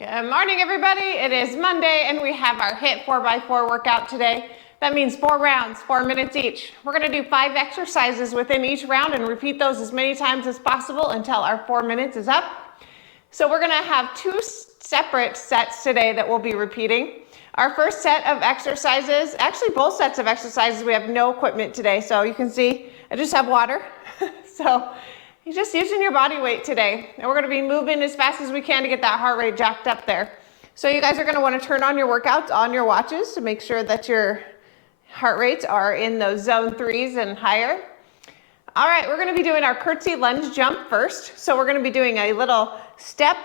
Good morning, everybody. It is Monday, and we have our HIIT 4x4 workout today. That means 4 rounds, 4 minutes each. We're going to do 5 exercises within each round and repeat those as many times as possible until our 4 minutes is up. So we're going to have 2 separate sets today that we'll be repeating. Our first set of exercises, actually both sets of exercises, we have no equipment today. So you can see I just have water. So you're just using your body weight today. And we're going to be moving as fast as we can to get that heart rate jacked up there. So you guys are going to want to turn on your workouts on your watches to make sure that your heart rates are in those zone 3s and higher. All right, we're going to be doing our curtsy lunge jump first. So we're going to be doing a little step,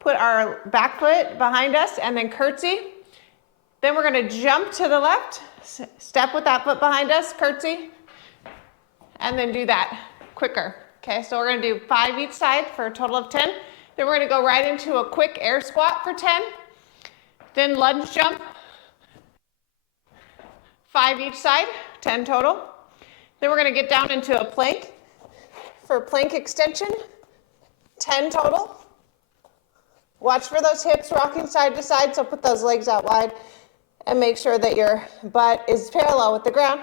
put our back foot behind us, and then curtsy. Then we're going to jump to the left, step with that foot behind us, curtsy, and then do that quicker. Okay, so we're going to do 5 each side for a total of 10. Then we're going to go right into a quick air squat for 10. Then lunge jump, 5 each side, 10 total. Then we're going to get down into a plank for plank extension, 10 total. Watch for those hips rocking side to side, so put those legs out wide and make sure that your butt is parallel with the ground.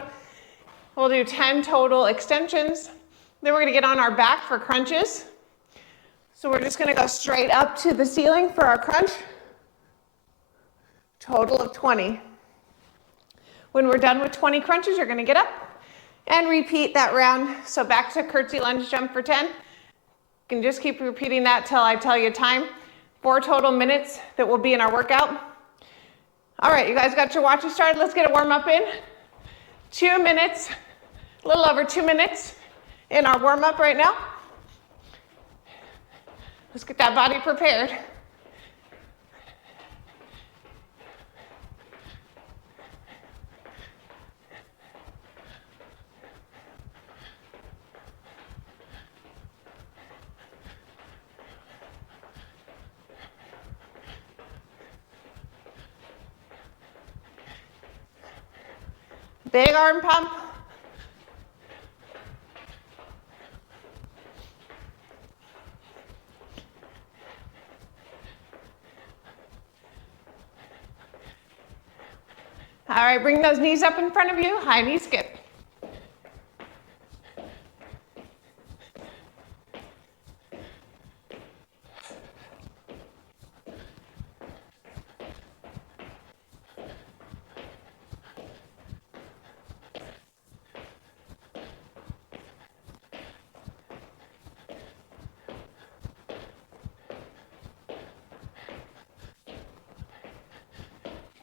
We'll do 10 total extensions. Then we're going to get on our back for crunches. So we're just going to go straight up to the ceiling for our crunch. Total of 20. When we're done with 20 crunches, you're going to get up and repeat that round. So back to curtsy lunge jump for 10. You can just keep repeating that till I tell you time. 4 total minutes that will be in our workout. All right, you guys got your watches started. Let's get a warm up in. 2 minutes, a little over 2 minutes in our warm up right now. Let's get that body prepared. Big arm pump. All right, bring those knees up in front of you, high knee skip.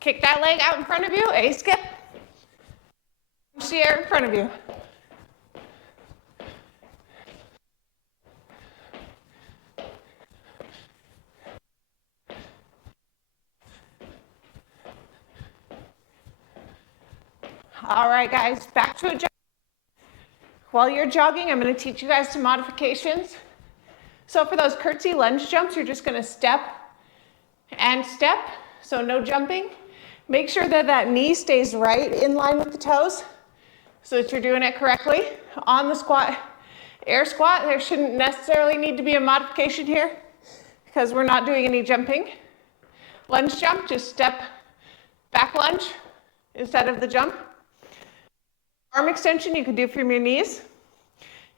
Kick that leg out in front of you, a skip. Punch the air in front of you. All right, guys, back to a jog. While you're jogging, I'm going to teach you guys some modifications. So for those curtsy lunge jumps, you're just going to step and step, so no jumping. Make sure that that knee stays right in line with the toes so that you're doing it correctly. On the squat, air squat, there shouldn't necessarily need to be a modification here because we're not doing any jumping. Lunge jump, just step back lunge instead of the jump. Arm extension you can do from your knees.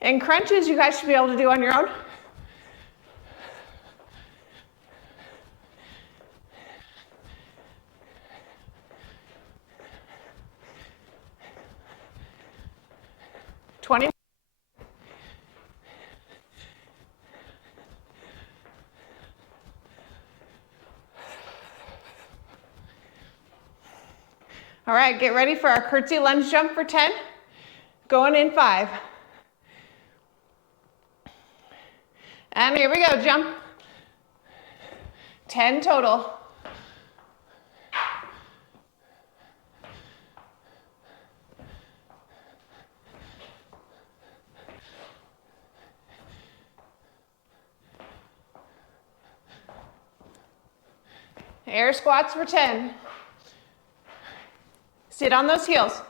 And crunches you guys should be able to do on your own. All right, get ready for our curtsy lunge jump for 10. Going in 5. And here we go, jump. 10 total. Air squats for 10. Sit on those heels.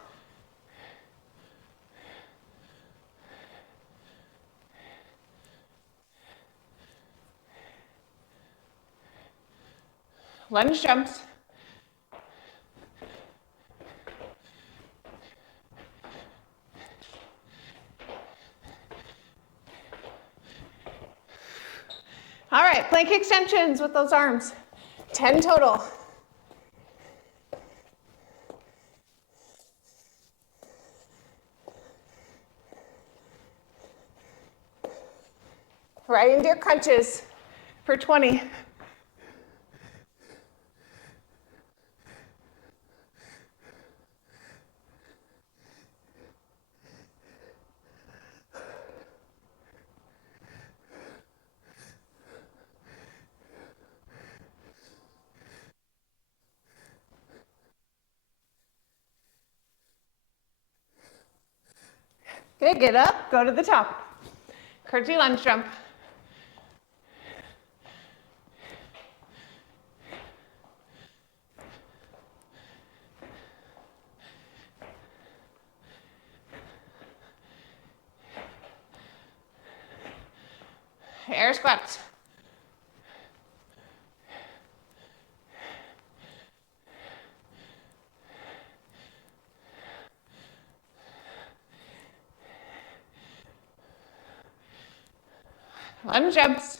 Lunge jumps. All right, plank extensions with those arms. 10 total. Right into your crunches for 20. Okay, get up, go to the top. Curtsy lunge jump. Air squats. Lunge jumps.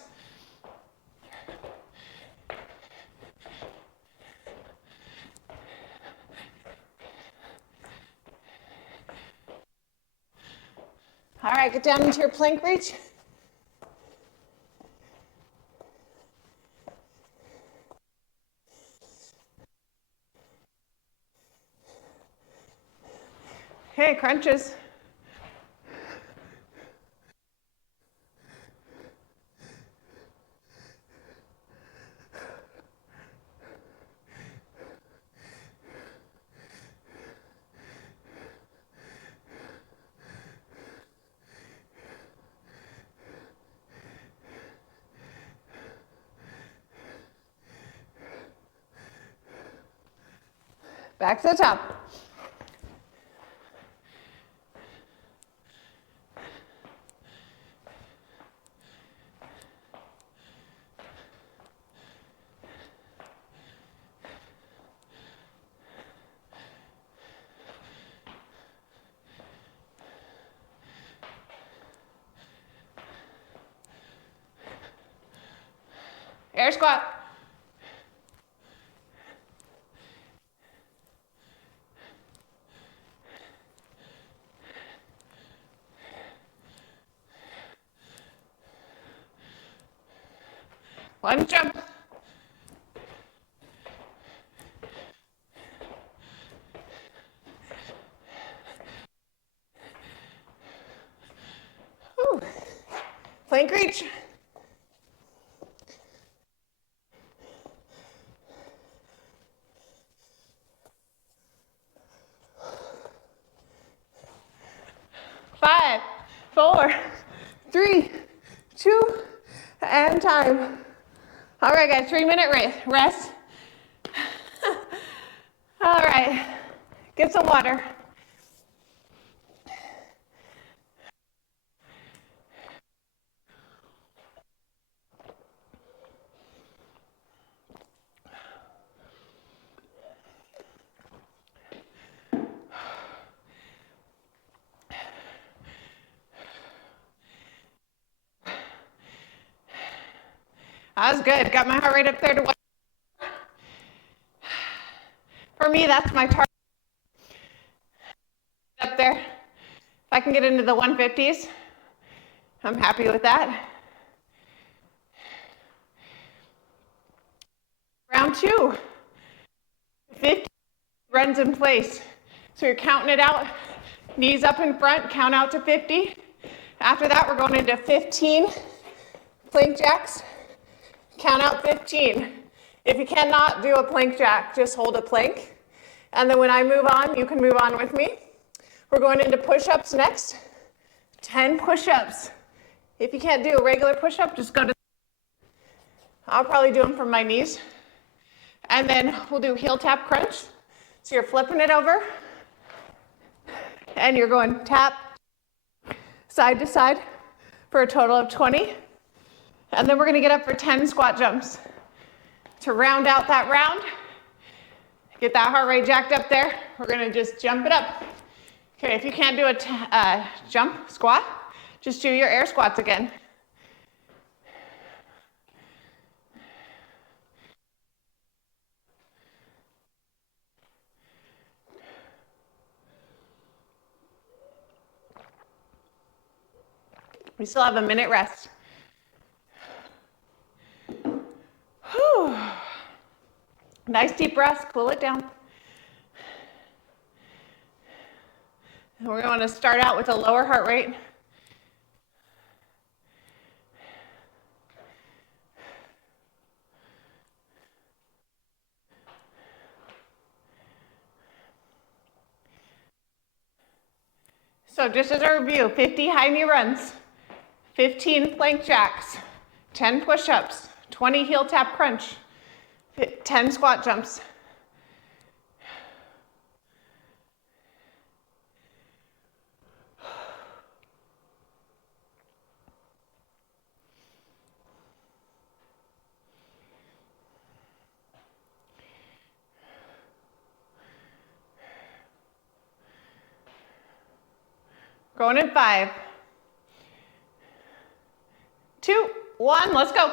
All right, get down into your plank reach. Okay, crunches. Back to the top. Air squat. Lunge jump. Whew. Plank reach. Five, 4, 3, 2, and time. All right, guys, 3-minute rest. All right, get some water. That was good. Got my heart rate up there to 1. For me, that's my target up there. If I can get into the 150s, I'm happy with that. Round 2, 50 runs in place. So you're counting it out, knees up in front, count out to 50. After that, we're going into 15 plank jacks. Count out 15. If you cannot do a plank jack, just hold a plank. And then when I move on, you can move on with me. We're going into push-ups next. 10 push-ups. If you can't do a regular push-up, just go to, I'll probably do them from my knees. And then we'll do heel tap crunch. So you're flipping it over. And you're going tap, side to side for a total of 20. And then we're gonna get up for 10 squat jumps. To round out that round, get that heart rate jacked up there, we're gonna just jump it up. Okay, if you can't do a jump squat, just do your air squats again. We still have a minute rest. Whew. Nice deep breath, cool it down. And we're going to start out with a lower heart rate. So just as a review, 50 high knee runs, 15 plank jacks, 10 push-ups, 20 heel tap crunch, 10 squat jumps. Going in 5, 2, 1, let's go.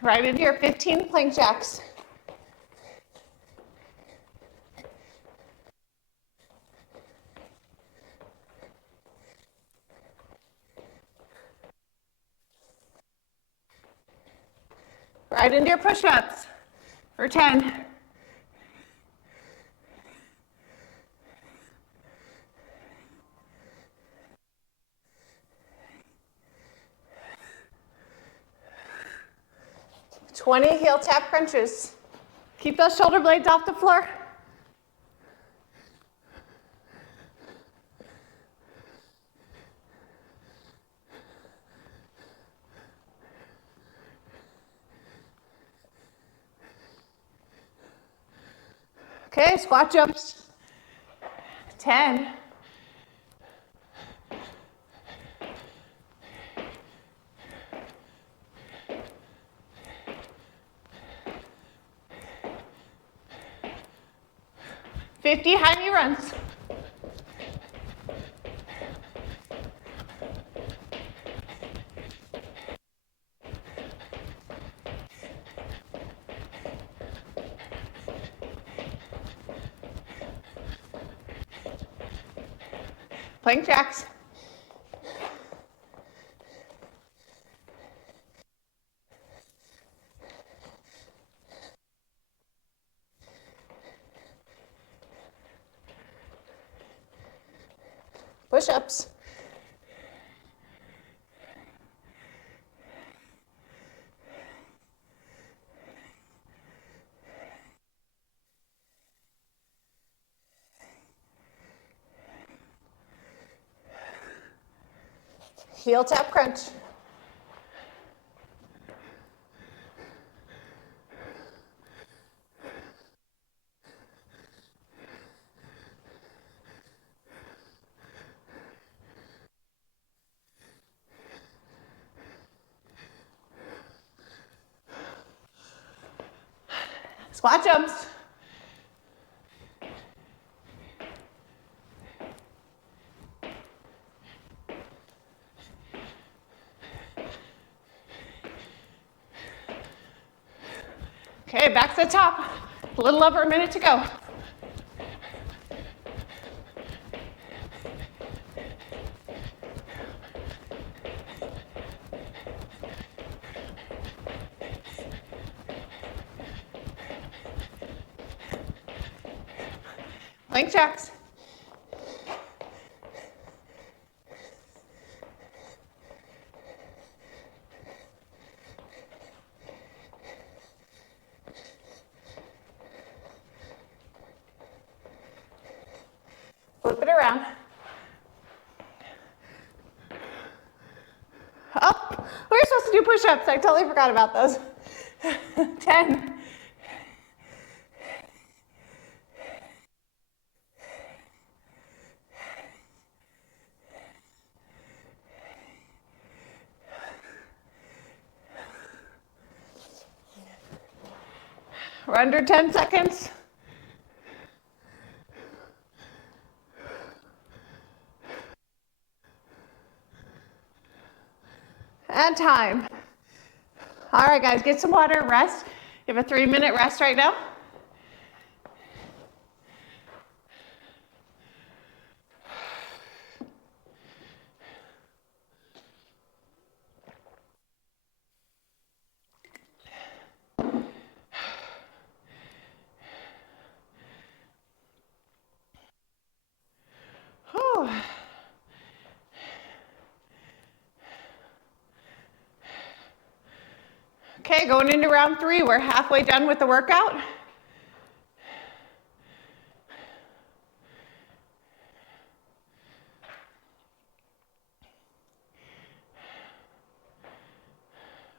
Right into your 15 plank jacks. Right into your push-ups for 10. $20 heel tap crunches. Keep those shoulder blades off the floor. Okay, squat jumps. 10. $50 high knee runs. Plank jacks. Push-ups. Heel tap crunch. Squat jumps. Okay, back to the top. A little over a minute to go. Plank jacks. Flip it around. Oh, we were supposed to do push-ups. I totally forgot about those. 10. We're under 10 seconds. And time. All right, guys, get some water, rest. You have a 3-minute rest right now. Whew. Okay, going into round 3, we're halfway done with the workout.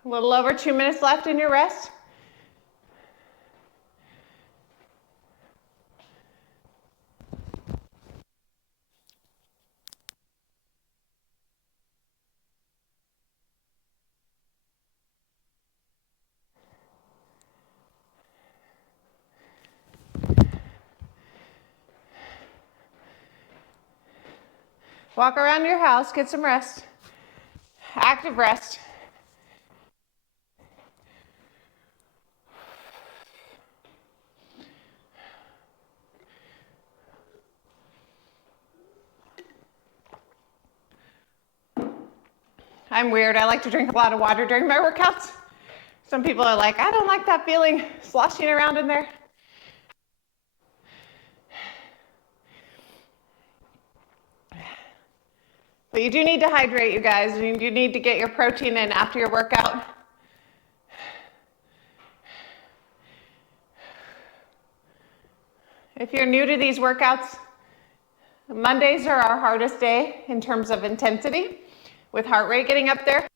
A little over 2 minutes left in your rest. Walk around your house, get some rest. Active rest. I'm weird. I like to drink a lot of water during my workouts. Some people are like, I don't like that feeling sloshing around in there. But you do need to hydrate, you guys. You do need to get your protein in after your workout. If you're new to these workouts, Mondays are our hardest day in terms of intensity, with heart rate getting up there.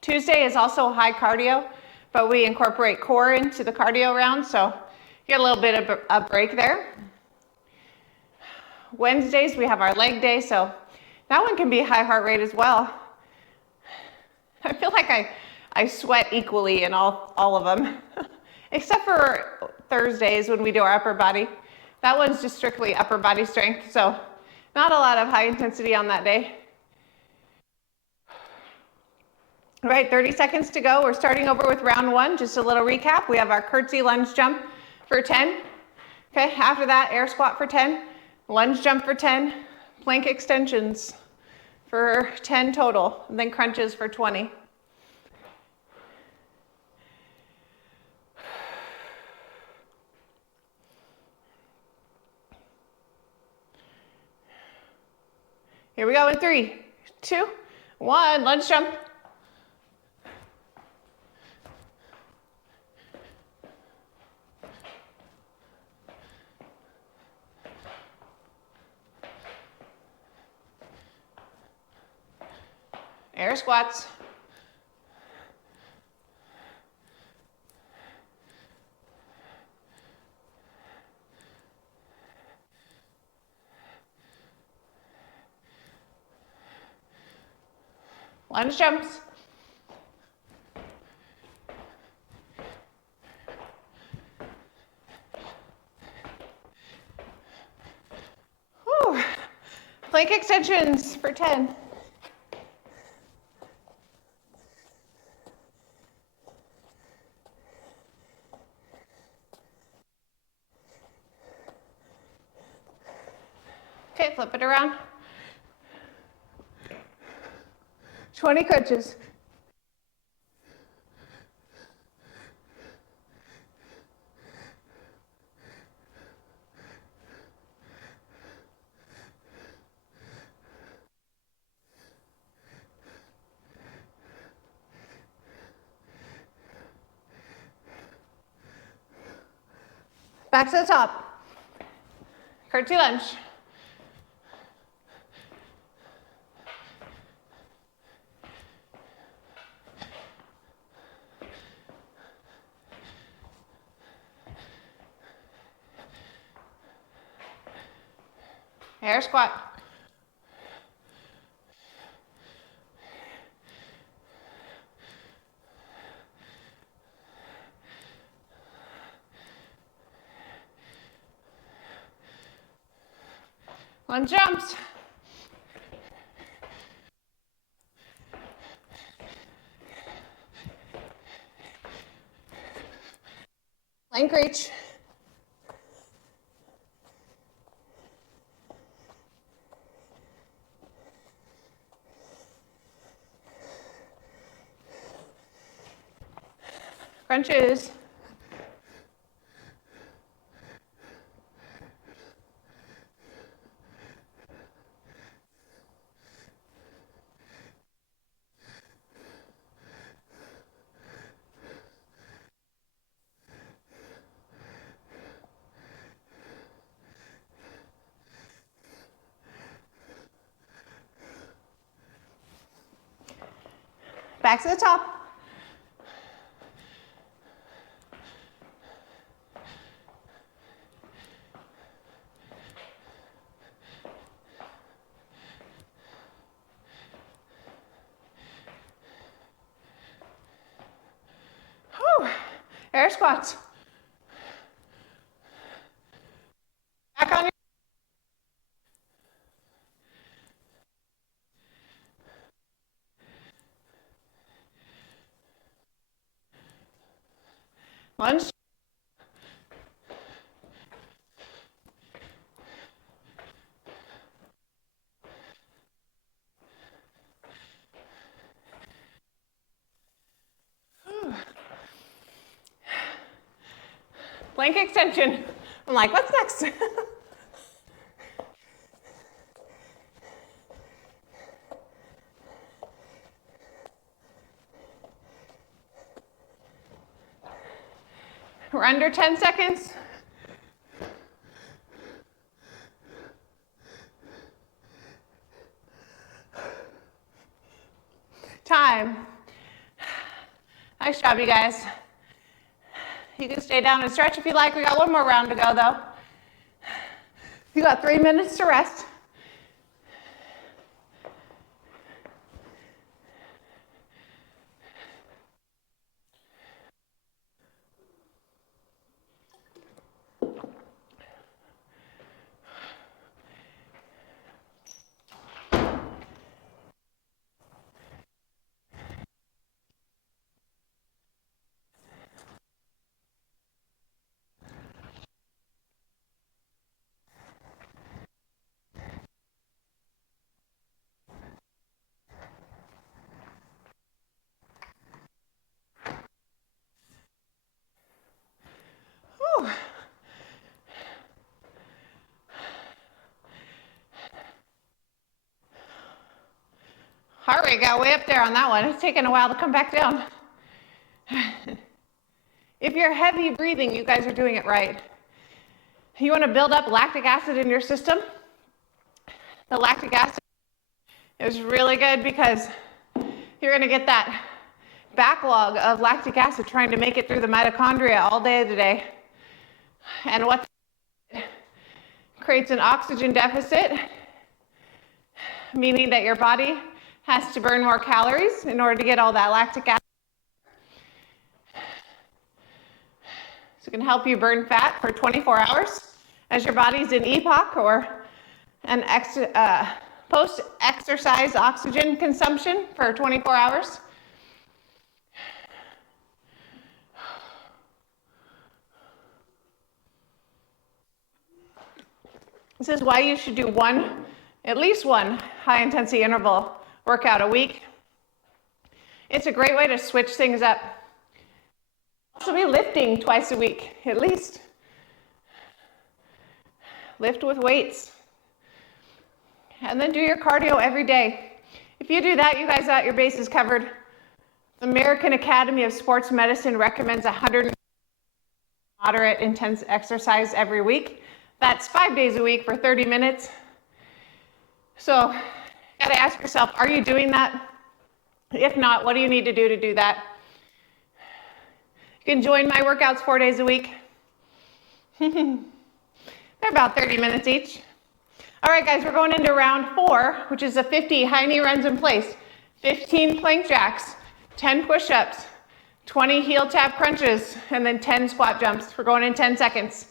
Tuesday is also high cardio, but we incorporate core into the cardio round, so you get a little bit of a break there. Wednesdays, we have our leg day, so that one can be high heart rate as well. I feel like I sweat equally in all of them, except for Thursdays when we do our upper body. That one's just strictly upper body strength, so not a lot of high intensity on that day. All right, 30 seconds to go. We're starting over with round 1. Just a little recap. We have our curtsy lunge jump for 10. Okay, after that, air squat for 10. Lunge jump for 10, plank extensions for 10 total, and then crunches for 20. Here we go in 3, 2, 1, lunge jump. Air squats. Lunge jumps. Whew. Plank extensions for 10. Okay, flip it around. 20 crunches. Back to the top. Curtsy lunge. Air squat. Lunge jumps. Plank reach. Crunches. Back to the top. Whew. Air squats. Back on your lunge. Plank extension. I'm like, what's next? We're under 10 seconds. Time. Nice job, you guys. You can stay down and stretch if you like. We got one more round to go, though. You got 3 minutes to rest. Whew. Heart rate got way up there on that one. It's taken a while to come back down. If you're heavy breathing, you guys are doing it right. You want to build up lactic acid in your system. The lactic acid is really good because you're going to get that backlog of lactic acid trying to make it through the mitochondria all day today. And what creates an oxygen deficit, meaning that your body has to burn more calories in order to get all that lactic acid. So it can help you burn fat for 24 hours as your body's in EPOC, or an post-exercise oxygen consumption for 24 hours. This is why you should do at least one high-intensity interval workout a week. It's a great way to switch things up. Also be lifting twice a week, at least. Lift with weights. And then do your cardio every day. If you do that, you guys got your bases covered. The American Academy of Sports Medicine recommends 100 moderate intense exercise every week. That's 5 days a week for 30 minutes. So you gotta ask yourself, are you doing that? If not, what do you need to do that? You can join my workouts 4 days a week. They're about 30 minutes each. All right, guys, we're going into round 4, which is a 50 high knee runs in place, 15 plank jacks, 10 push-ups, 20 heel tap crunches, and then 10 squat jumps. We're going in 10 seconds.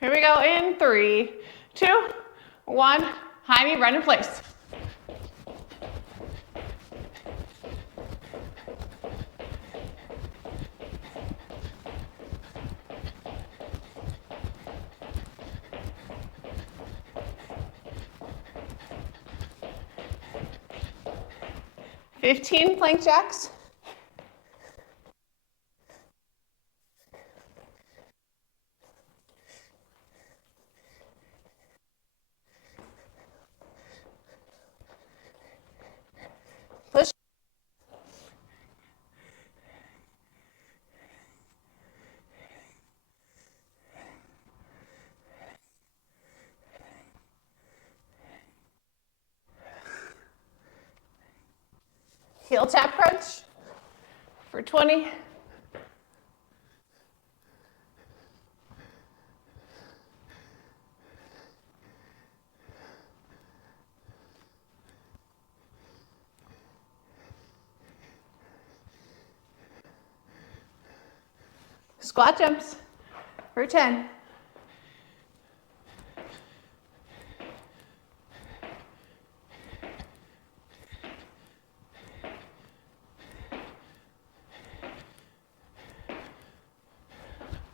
Here we go in 3, 2, 1. High knee run in place. Fifteen plank jacks. Push. Heel tap crunch for 20. Squat jumps for 10.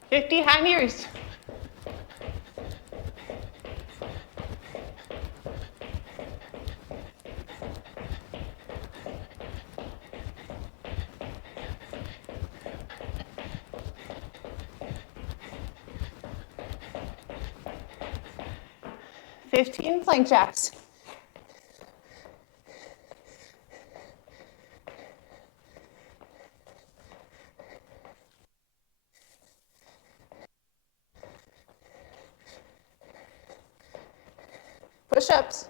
Fifty high knees. Fifteen plank jacks. Push-ups.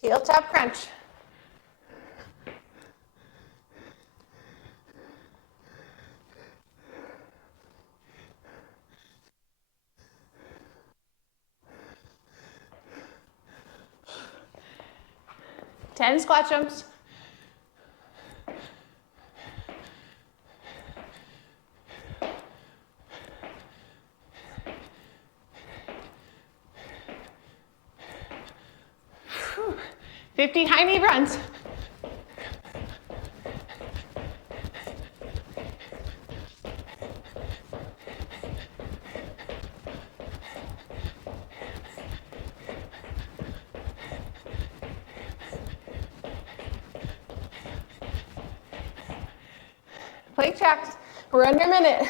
Heel tap crunch. Ten squat jumps. Whew. 50 high knee runs. Plank jacks. We're under a minute.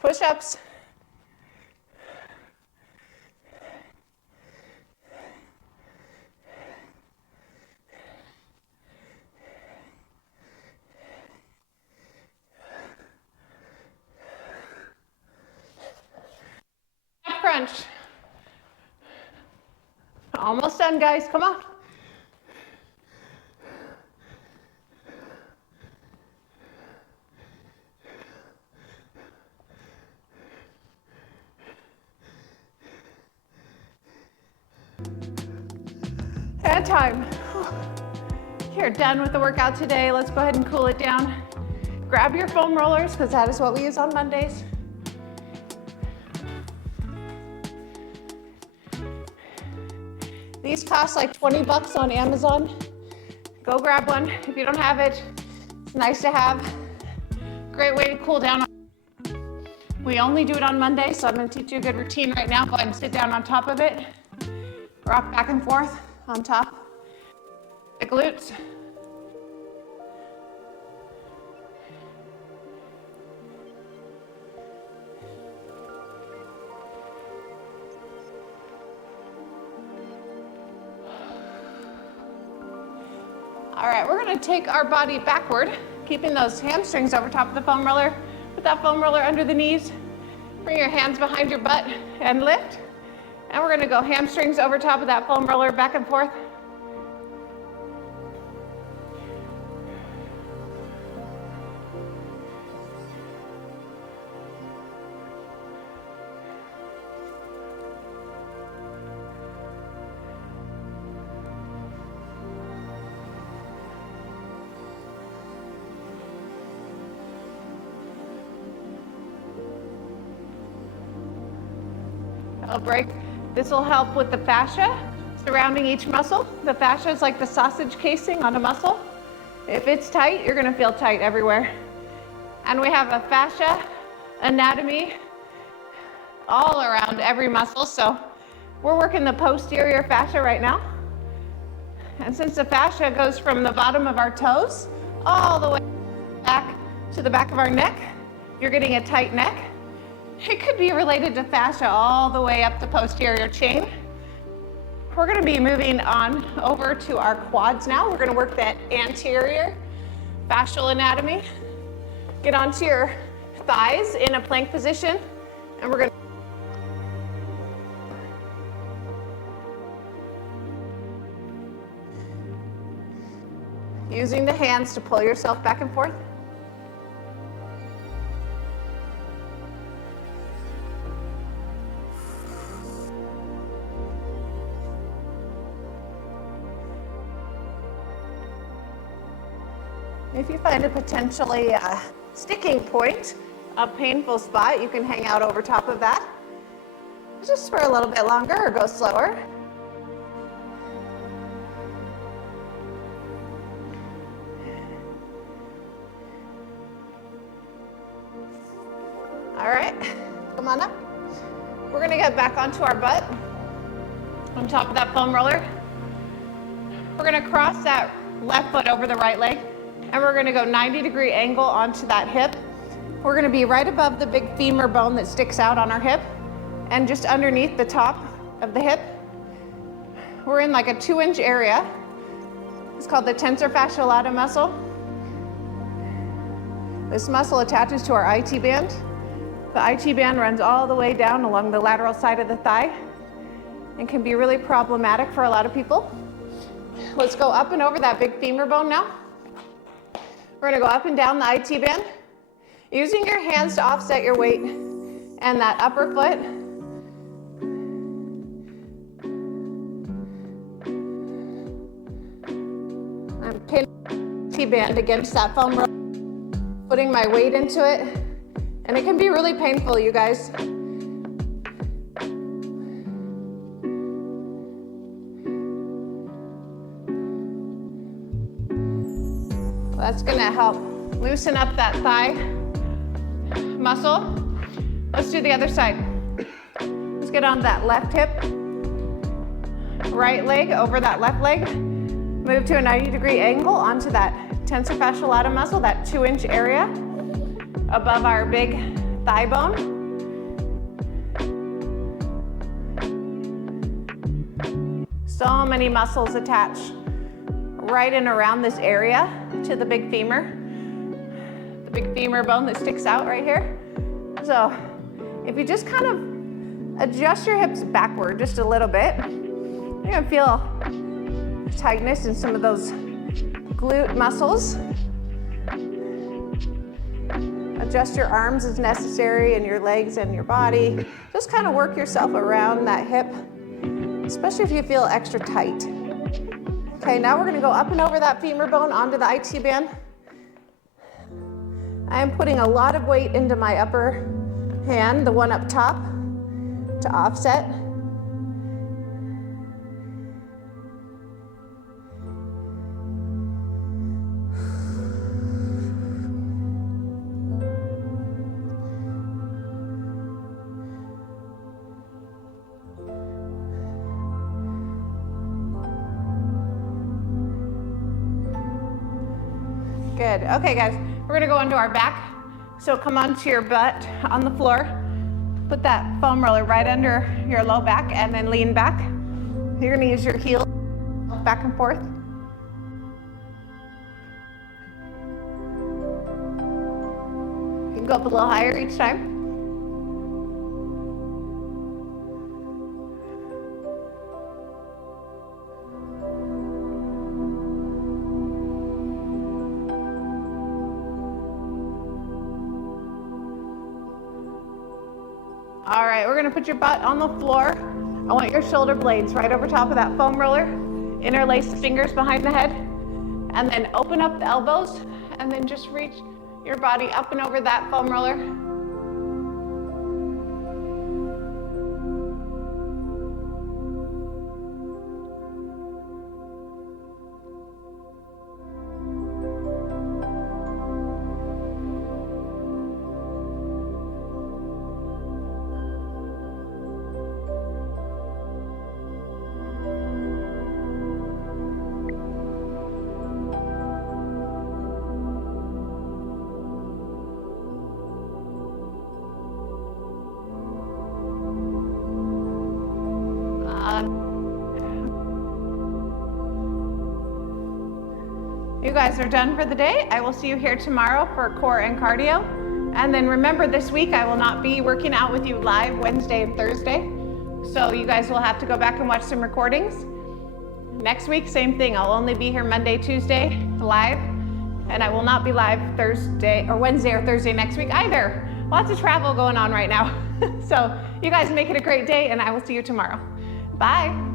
Push-ups. Crunch. Almost done, guys. Come on. And time. You're done with the workout today. Let's go ahead and cool it down. Grab your foam rollers, because that is what we use on Mondays. These cost like 20 bucks on Amazon. Go grab one if you don't have it. It's nice to have. Great way to cool down. We only do it on Monday, so I'm going to teach you a good routine right now. Go ahead and sit down on top of it. Rock back and forth on top. The glutes. All right, we're gonna take our body backward, keeping those hamstrings over top of the foam roller. Put that foam roller under the knees. Bring your hands behind your butt and lift. And we're gonna go hamstrings over top of that foam roller, back and forth. A break. This will help with the fascia surrounding each muscle. The fascia is like the sausage casing on a muscle. If it's tight, you're gonna feel tight everywhere. And we have a fascia anatomy all around every muscle. So we're working the posterior fascia right now. And since the fascia goes from the bottom of our toes all the way back to the back of our neck, you're getting a tight neck. It could be related to fascia all the way up the posterior chain. We're gonna be moving on over to our quads now. We're gonna work that anterior fascial anatomy. Get onto your thighs in a plank position, and we're gonna using the hands to pull yourself back and forth. If you find a potentially sticking point, a painful spot, you can hang out over top of that just for a little bit longer or go slower. All right, come on up. We're gonna get back onto our butt on top of that foam roller. We're gonna cross that left foot over the right leg. And we're gonna go 90-degree angle onto that hip. We're gonna be right above the big femur bone that sticks out on our hip and just underneath the top of the hip. We're in like a 2-inch area. It's called the tensor fasciae lata muscle. This muscle attaches to our IT band. The IT band runs all the way down along the lateral side of the thigh and can be really problematic for a lot of people. Let's go up and over that big femur bone now. We're gonna go up and down the IT band, using your hands to offset your weight and that upper foot. I'm pinning the IT band against that foam roller, putting my weight into it, and it can be really painful, you guys. That's gonna help loosen up that thigh muscle. Let's do the other side. Let's get on that left hip. Right leg over that left leg. Move to a 90-degree angle onto that tensor fasciae lata muscle, that 2-inch area above our big thigh bone. So many muscles attached right and around this area to the big femur bone that sticks out right here. So if you just kind of adjust your hips backward just a little bit, you're gonna feel tightness in some of those glute muscles. Adjust your arms as necessary and your legs and your body. Just kind of work yourself around that hip, especially if you feel extra tight. Okay, now we're gonna go up and over that femur bone onto the IT band. I am putting a lot of weight into my upper hand, the one up top, to offset. Good. Okay, guys, we're gonna go into our back. So come onto your butt on the floor. Put that foam roller right under your low back and then lean back. You're gonna use your heel back and forth. Go up a little higher each time. All right, we're gonna put your butt on the floor. I want your shoulder blades right over top of that foam roller. Interlace the fingers behind the head, and then open up the elbows, and then just reach your body up and over that foam roller. You guys are done for the day. I will see you here tomorrow for core and cardio. And then remember, this week I will not be working out with you live Wednesday and Thursday. So you guys will have to go back and watch some recordings. Next week, same thing. I'll only be here Monday, Tuesday live. And I will not be live Thursday or Wednesday or Thursday next week either. Lots of travel going on right now. So you guys make it a great day, and I will see you tomorrow. Bye.